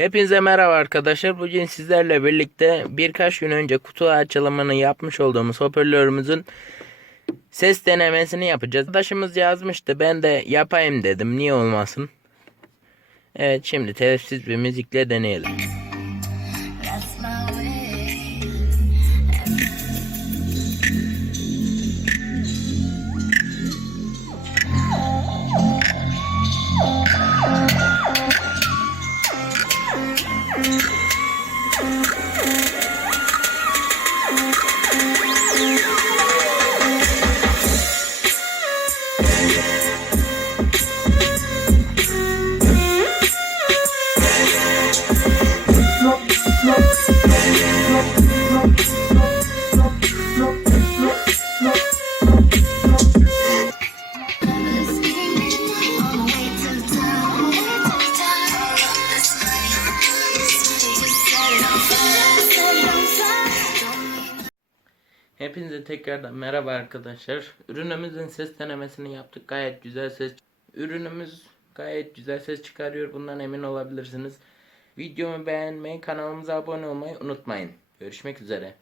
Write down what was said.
Hepinize merhaba arkadaşlar. Bugün sizlerle birlikte birkaç gün önce kutu açılımını yapmış olduğumuz hoparlörümüzün ses denemesini yapacağız. Arkadaşımız yazmıştı. Ben de yapayım dedim. Niye olmasın? Evet şimdi telifsiz bir müzikle deneyelim. Hepinize tekrardan merhaba arkadaşlar. Ürünümüzün ses denemesini yaptık. Gayet güzel ses. Ürünümüz gayet güzel ses çıkarıyor. Bundan emin olabilirsiniz. Videomu beğenmeyi, kanalımıza abone olmayı unutmayın. Görüşmek üzere.